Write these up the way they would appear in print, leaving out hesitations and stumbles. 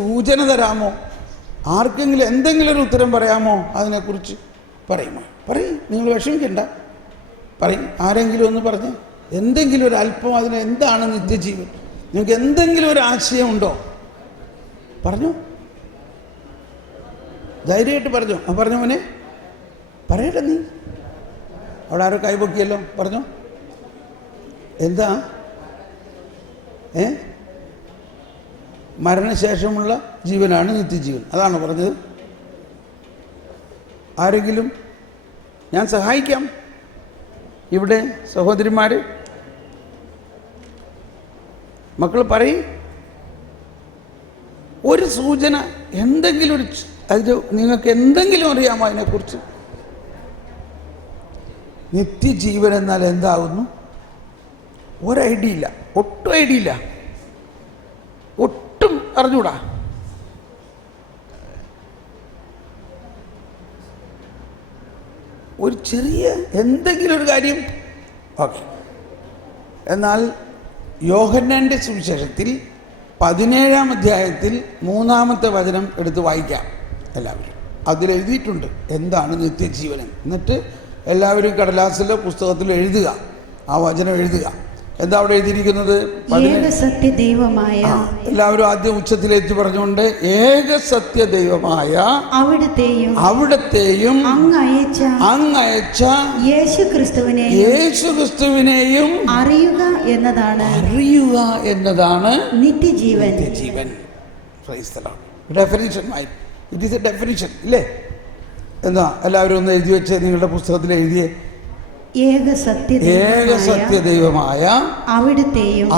സൂചന തരാമോ? ആർക്കെങ്കിലും എന്തെങ്കിലും ഒരു ഉത്തരം പറയാമോ? അതിനെക്കുറിച്ച് പറയുമോ? പറയും, നിങ്ങൾ വിഷമിക്കണ്ട, പറയും. ആരെങ്കിലും ഒന്ന് പറഞ്ഞ് എന്തെങ്കിലും ഒരു അല്പം അതിന് എന്താണ് നിത്യജീവൻ, നിങ്ങൾക്ക് എന്തെങ്കിലും ഒരു ആശയമുണ്ടോ? പറഞ്ഞു, ധൈര്യമായിട്ട് പറഞ്ഞു. പറഞ്ഞു മോനെ, പറയട്ടെ. നീ അവിടെ ആരോ കൈപൊക്കിയല്ലോ, പറഞ്ഞു. എന്താ? മരണശേഷമുള്ള ജീവനാണ് നിത്യജീവൻ, അതാണ് പറഞ്ഞത്. ആരെങ്കിലും? ഞാൻ സഹായിക്കാം. ഇവിടെ സഹോദരിമാർ, മക്കൾ പറയും. ഒരു സൂചന, എന്തെങ്കിലും ഒരു അതിൽ നിങ്ങൾക്ക് എന്തെങ്കിലും അറിയാമോ അതിനെക്കുറിച്ച്? നിത്യജീവൻ എന്നാൽ എന്താകുന്നു? ഒരു ഐഡിയ ഇല്ല, ഒട്ടും ഐഡിയ ഇല്ല, ഒട്ടും അറിഞ്ഞൂടാ. ഒരു ചെറിയ എന്തെങ്കിലും ഒരു കാര്യം ഓക്കെ. എന്നാൽ യോഹന്നാന്റെ സുവിശേഷത്തിൽ 17-ാം അധ്യായത്തിൽ 3-ാമത്തെ വചനം എടുത്ത് വായിക്കാം എല്ലാവരും. അതിലെഴുതിയിട്ടുണ്ട് എന്താണ് നിത്യജീവൻ. എന്നിട്ട് എല്ലാവരും കടലാസിലോ പുസ്തകത്തിലോ എഴുതുക, ആ വചനം എഴുതുക. എന്താ അവിടെ എഴുതിയിരിക്കുന്നത്? എല്ലാവരും ആദ്യം ഉച്ചത്തിലേറ്റ് പറഞ്ഞുകൊണ്ട്, ഏക സത്യ ദൈവമായ അവിടത്തെയും അങ്ങയച്ച യേശുക്രിസ്തുവിനെയും അറിയുക എന്നതാണ് നിത്യജീവൻ. Definition, it is A definition ഇല്ലേ? എന്നാ എല്ലാവരും ഒന്ന് എഴുതി വെച്ച് നിങ്ങളുടെ പുസ്തകത്തിൽ എഴുതിയേ. ഏക സത്യ ദൈവമായ അവിടത്തെയും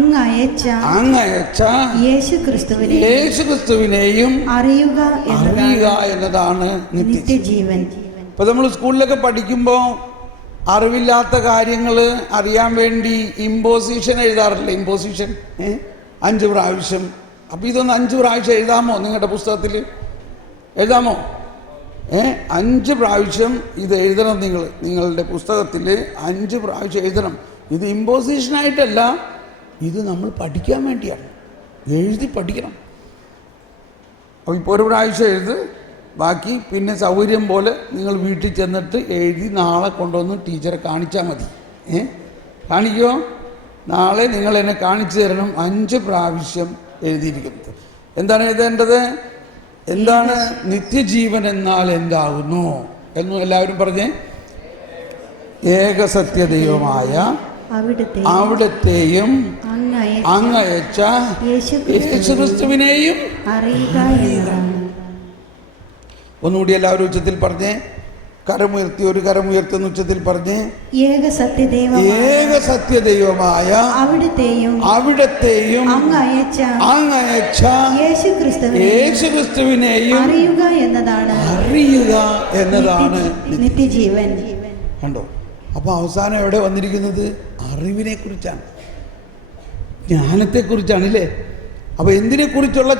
അങ്ങയച്ച യേശുക്രിസ്തുവിനെയും അറിയുക എന്നതാണ് നിത്യജീവൻ. ഇപ്പൊ നമ്മൾ സ്കൂളിലൊക്കെ പഠിക്കുമ്പോൾ അറിവില്ലാത്ത കാര്യങ്ങൾ അറിയാൻ വേണ്ടി ഇമ്പോസിഷൻ എഴുതാറില്ല. ഇമ്പോസിഷൻ 5 പ്രാവശ്യം. അപ്പൊ ഇതൊന്ന് 5 പ്രാവശ്യം എഴുതാമോ? നിങ്ങളുടെ പുസ്തകത്തിൽ എഴുതാമോ? 5 പ്രാവശ്യം ഇത് എഴുതണം. നിങ്ങളുടെ പുസ്തകത്തിൽ 5 പ്രാവശ്യം എഴുതണം. ഇത് ഇമ്പോസിഷനായിട്ടല്ല, ഇത് നമ്മൾ പഠിക്കാൻ വേണ്ടിയാണ്. എഴുതി പഠിക്കണം. അപ്പോൾ ഇപ്പോൾ 1 പ്രാവശ്യം എഴുത്, ബാക്കി പിന്നെ സൗകര്യം പോലെ നിങ്ങൾ വീട്ടിൽ ചെന്നിട്ട് എഴുതി നാളെ കൊണ്ടുവന്ന് ടീച്ചറെ കാണിച്ചാൽ മതി. കാണിക്കുമോ? നാളെ നിങ്ങൾ എന്നെ കാണിച്ചു തരണം 5 പ്രാവശ്യം എഴുതിയിരിക്കുന്നത്. എന്താണ് എഴുതേണ്ടത്? എന്താണ് നിത്യജീവൻ എന്നാൽ എന്താകുന്നു എന്ന് എല്ലാവരും പറഞ്ഞേ. ഏക സത്യ ദൈവമായ അവിടത്തെയും അങ്ങയച്ച യേശുക്രിസ്തുവിനെയും ഒന്നുകൂടി എല്ലാവരും ഉച്ചത്തിൽ പറഞ്ഞേ. ഒരു കരമുയർത്തുന്ന ഉച്ചത്തിൽ പറഞ്ഞേ. ഏക സത്യ ദൈവമായ അവിടത്തെയും അങ്ങയച്ച യേശുക്രിസ്തുവിനെയും അറിയുക എന്നതാണ് നിത്യജീവൻ. കണ്ടോ? അപ്പൊ അവസാനം എവിടെ വന്നിരിക്കുന്നത്? അറിവിനെ കുറിച്ചാണ്, ജ്ഞാനത്തെക്കുറിച്ചാണ് അല്ലേ? അപ്പൊ എന്തിനെക്കുറിച്ചുള്ള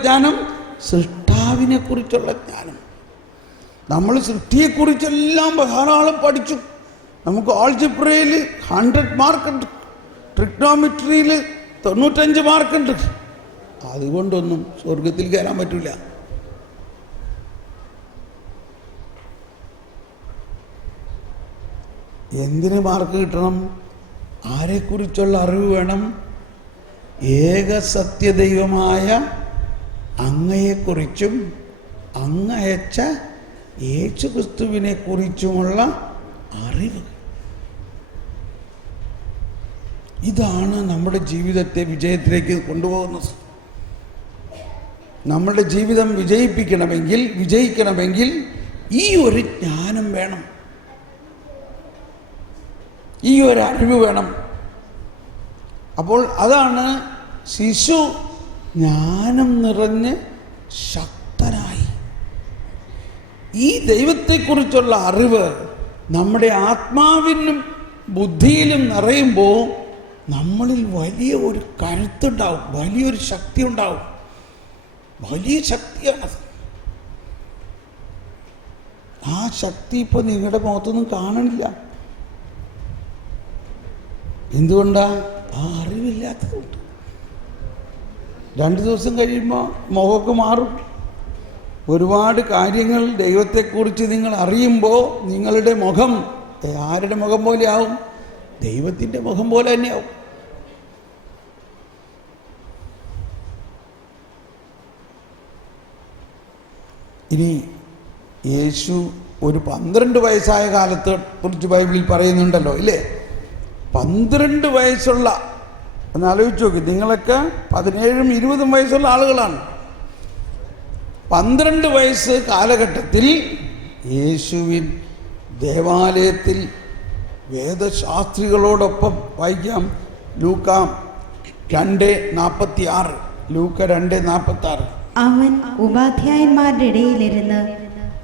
ജ്ഞാനം? സൃഷ്ടാവിനെ കുറിച്ചുള്ള ജ്ഞാനം. നമ്മൾ സൃഷ്ടിയെക്കുറിച്ചെല്ലാം ധാരാളം പഠിച്ചു. നമുക്ക് ആൾജിബ്രയിൽ 100 മാർക്കുണ്ട്, ട്രിഗ്നോമെട്രിയിൽ 95 മാർക്കുണ്ട്. അതുകൊണ്ടൊന്നും സ്വർഗത്തിൽ കയറാൻ പറ്റില്ല. എന്തിന് മാർക്ക് കിട്ടണം? ആരെക്കുറിച്ചുള്ള അറിവ് വേണം? ഏക സത്യദൈവമായ അങ്ങയെക്കുറിച്ചും അങ്ങയച്ച യേശുക്രിസ്തുവിനെ കുറിച്ചുമുള്ള അറിവ്. ഇതാണ് നമ്മുടെ ജീവിതത്തെ വിജയത്തിലേക്ക് കൊണ്ടുപോകുന്നത്. നമ്മുടെ ജീവിതം വിജയിക്കണമെങ്കിൽ ഈ ഒരു ജ്ഞാനം വേണം, ഈ ഒരു അറിവ് വേണം. അപ്പോൾ അതാണ് ശിശു ജ്ഞാനം നിറഞ്ഞ് ശക്തനായി. ഈ ദൈവത്തെക്കുറിച്ചുള്ള അറിവ് നമ്മുടെ ആത്മാവിനും ബുദ്ധിയിലും നിറയുമ്പോൾ നമ്മളിൽ വലിയ ഒരു കരുത്തുണ്ടാവും, വലിയൊരു ശക്തി ഉണ്ടാവും. വലിയ ശക്തിയാണത്. ആ ശക്തി ഇപ്പോൾ നിങ്ങളുടെ മുഖത്തൊന്നും കാണണില്ല. എന്തുകൊണ്ടാ? ആ അറിവില്ലാത്തതുകൊണ്ട്. 2 ദിവസം കഴിയുമ്പോൾ മുഖമൊക്കെ മാറും. ഒരുപാട് കാര്യങ്ങൾ ദൈവത്തെക്കുറിച്ച് നിങ്ങൾ അറിയുമ്പോൾ നിങ്ങളുടെ മുഖം ആരുടെ മുഖം പോലെ ആവും? ദൈവത്തിൻ്റെ മുഖം പോലെ തന്നെയാവും. ഇനി യേശു ഒരു 12 വയസ്സായ കാലത്തെ കുറിച്ച് ബൈബിളിൽ പറയുന്നുണ്ടല്ലോ, ഇല്ലേ? 12 വയസ്സുള്ള, ഒന്ന് ആലോചിച്ച് നോക്കി, നിങ്ങളൊക്കെ 17ഉം 20ഉം വയസ്സുള്ള ആളുകളാണ്. 12 വയസ്സ് കാലഘട്ടത്തിൽ യേശുവിൻ ദേവാലയത്തിൽ വേദശാസ്ത്രികളോടൊപ്പം വായിക്കാം. ലൂക്ക 2:46. ലൂക്ക 2:46. അവൻ ഉപാധ്യായന്മാരുടെ ഇടയിലിരുന്ന്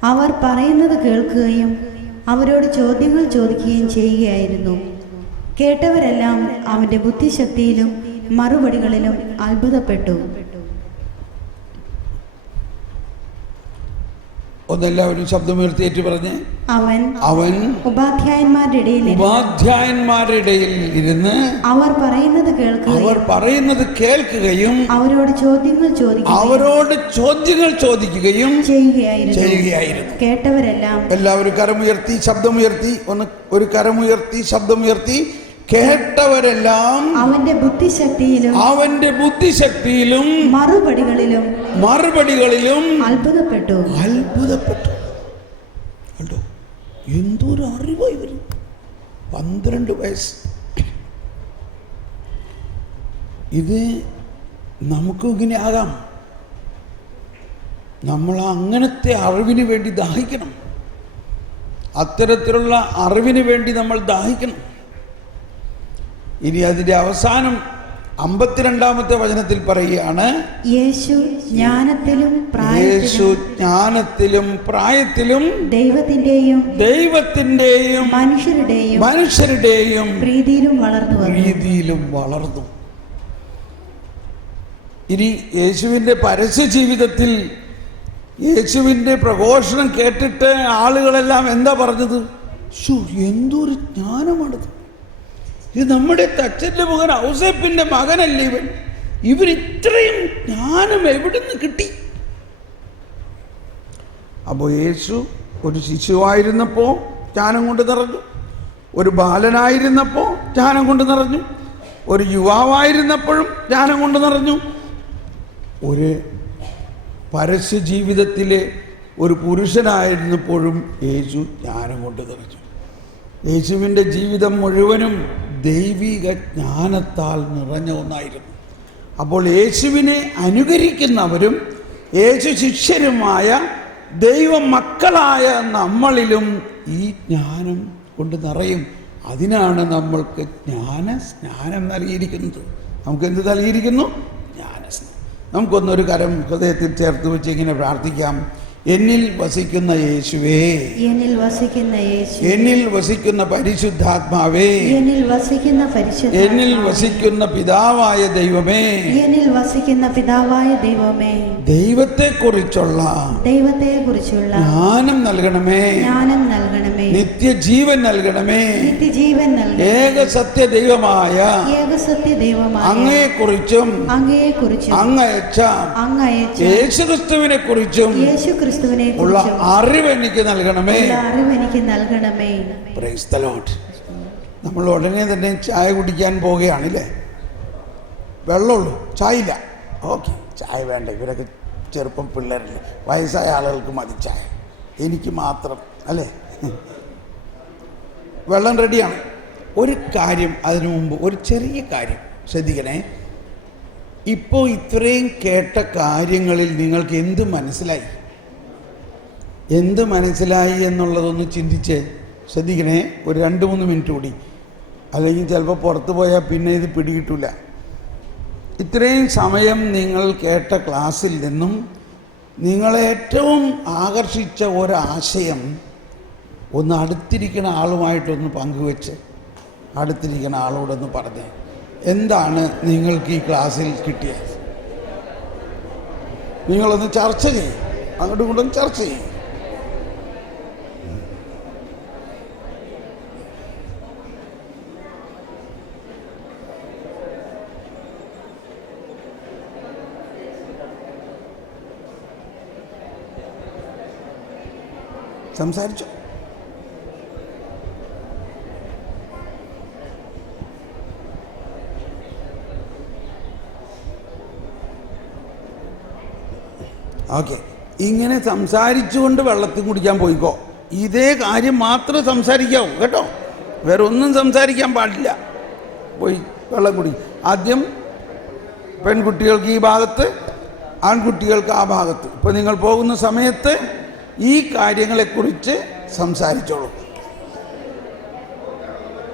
അവർ പറയുന്നത് കേൾക്കുകയും അവരോട് ചോദ്യങ്ങൾ ചോദിക്കുകയും ചെയ്യുകയായിരുന്നു. കേട്ടവരെല്ലാം അവന്റെ ബുദ്ധിശക്തിയിലും മറുപടികളിലും അത്ഭുതപ്പെട്ടു. ഒന്നെല്ലാവരും ശബ്ദമുയർത്തിയേറ്റ് പറഞ്ഞ്, അവൻ ഉപാധ്യായന്മാരുടെ ഇടയിൽ ഇരുന്ന് അവർ പറയുന്നത് കേൾക്കുകയും അവരോട് ചോദ്യങ്ങൾ ചോദിക്കുകയും ചെയ്യുകയായിരുന്നു. കേട്ടവരെല്ലാം, എല്ലാവരും കരമുയർത്തി ശബ്ദമുയർത്തി, ഒരു കരമുയർത്തി ശബ്ദമുയർത്തി, കേട്ടവരെല്ലാം അവന്റെ ബുദ്ധിശക്തിയിലും മറുപടികളിലും അത്ഭുതപ്പെട്ടു. കണ്ടോ, എന്തൊരു അറിവായി വരും. 12 വയസ്സ്. ഇത് നമുക്കും ഇങ്ങനെ ആകാം. നമ്മൾ അങ്ങനത്തെ അറിവിന് വേണ്ടി ദാഹിക്കണം. അത്തരത്തിലുള്ള അറിവിന് വേണ്ടി നമ്മൾ ദാഹിക്കണം. ഇനി അതിൻ്റെ അവസാനം 52ാമത്തെ വചനത്തിൽ പറയുകയാണ്, യേശു ജ്ഞാനത്തിലും പ്രായത്തിലും ദൈവത്തിന്റെയും മനുഷ്യരുടെയും പ്രീതിയിലും വളർന്നു. ഇനി യേശുവിൻ്റെ പരസ്യ ജീവിതത്തിൽ യേശുവിൻ്റെ പ്രഘോഷണം കേട്ടിട്ട് ആളുകളെല്ലാം എന്താ പറഞ്ഞത്? എന്തൊരു ജ്ഞാനമാണത്! ഇത് നമ്മുടെ തച്ചൻ്റെ മകൻ ഔസേപ്പിൻ്റെ മകനല്ലേ ഇവൻ ഇത്രയും ജ്ഞാനം എവിടുന്ന് കിട്ടി? അപ്പോൾ യേശു ഒരു ശിശുവായിരുന്നപ്പോൾ ജ്ഞാനം കൊണ്ട് നിറഞ്ഞു, ഒരു ബാലനായിരുന്നപ്പോൾ ജ്ഞാനം കൊണ്ട് നിറഞ്ഞു, ഒരു യുവാവായിരുന്നപ്പോഴും ജ്ഞാനം കൊണ്ട് നിറഞ്ഞു, ഒരു പരസ്യ ജീവിതത്തിലെ ഒരു പുരുഷനായിരുന്നപ്പോഴും യേശു ജ്ഞാനം കൊണ്ട് നിറഞ്ഞു. യേശുവിൻ്റെ ജീവിതം മുഴുവനും ദൈവിക ജ്ഞാനത്താൽ നിറഞ്ഞ ഒന്നായിരുന്നു. അപ്പോൾ യേശുവിനെ അനുകരിക്കുന്നവരും യേശു ശിഷ്യരുമായ ദൈവമക്കളായ നമ്മളിലും ഈ ജ്ഞാനം കൊണ്ട് നിറയും. അതിനാണ് നമ്മൾക്ക് ജ്ഞാനസ്നാനം നൽകിയിരിക്കുന്നത്. നമുക്ക് എന്ത് നൽകിയിരിക്കുന്നു? ജ്ഞാനസ്നാനം. നമുക്കൊന്നൊരു കരം ഹൃദയത്തിൽ ചേർത്ത് വെച്ച് ഇങ്ങനെ പ്രാർത്ഥിക്കാം. എന്നിൽ വസിക്കുന്ന യേശുവേ, എന്നിൽ വസിക്കുന്ന പരിശുദ്ധാത്മാവേ, എന്നിൽ വസിക്കുന്ന പിതാവായ ദൈവമേ, ദൈവത്തെക്കുറിച്ചുള്ള ജ്ഞാനം നൽകണമേ, നിത്യജീവൻ നൽകണമേ. ഏക സത്യ ദൈവമായ അങ്ങയെക്കുറിച്ചും അങ്ങയച്ച യേശുക്രിസ്തുവിനെ കുറിച്ചും ഉള്ള അറിവ് എനിക്ക് നൽകണമേ. Praise the Lord. നമ്മൾ ഉടനെ തന്നെ ചായ കുടിക്കാൻ പോവുകയാണല്ലേ? വെള്ളമുള്ളൂ, ചായ ഇല്ല. ഓക്കെ, ചായ വേണ്ട. ഇവരൊക്കെ ചെറുപ്പം പിള്ളേരല്ലേ, വയസ്സായ ആളുകൾക്ക് മതി ചായ, എനിക്ക് മാത്രം അല്ലേ? വെള്ളം റെഡിയാണ്. ഒരു കാര്യം അതിനു മുമ്പ്, ഒരു ചെറിയ കാര്യം ശ്രദ്ധിക്കണേ. ഇപ്പോൾ ഇത്രയും കേട്ട കാര്യങ്ങളിൽ നിങ്ങൾക്ക് എന്ത് മനസ്സിലായി എന്നുള്ളതൊന്ന് ചിന്തിച്ച് ശ്രദ്ധിക്കണേ. ഒരു 2-3 മിനിറ്റ് കൂടി, അല്ലെങ്കിൽ ചിലപ്പോൾ പുറത്ത് പോയാൽ പിന്നെ ഇത് പിടികിട്ടില്ല. ഇത്രയും സമയം നിങ്ങൾ കേട്ട ക്ലാസ്സിൽ നിന്നും നിങ്ങളെ ഏറ്റവും ആകർഷിച്ച ഒരാശയം ഒന്ന് അടുത്തിരിക്കുന്ന ആളുമായിട്ടൊന്ന് പങ്കുവെച്ച് അടുത്തിരിക്കുന്ന ആളോടൊന്ന് പറഞ്ഞ്, എന്താണ് നിങ്ങൾക്ക് ഈ ക്ലാസ്സിൽ കിട്ടിയത്? നിങ്ങളൊന്ന് ചർച്ച ചെയ്യും, അങ്ങോട്ടും ഇങ്ങോട്ടും ചർച്ച ചെയ്യും. സംസാരിച്ചോ. ഓക്കെ, ഇങ്ങനെ സംസാരിച്ചുകൊണ്ട് വെള്ളത്തിൽ കുടിക്കാൻ പോയിക്കോ. ഇതേ കാര്യം മാത്രം സംസാരിക്കാവൂ കേട്ടോ, വേറെ ഒന്നും സംസാരിക്കാൻ പാടില്ല. പോയി വെള്ളം കുടി. ആദ്യം പെൺകുട്ടികൾക്ക് ഈ ഭാഗത്ത്, ആൺകുട്ടികൾക്ക് ആ ഭാഗത്ത്. ഇപ്പോൾ നിങ്ങൾ പോകുന്ന സമയത്ത് ഈ കാര്യങ്ങളെക്കുറിച്ച് സംസാരിച്ചോളൂ.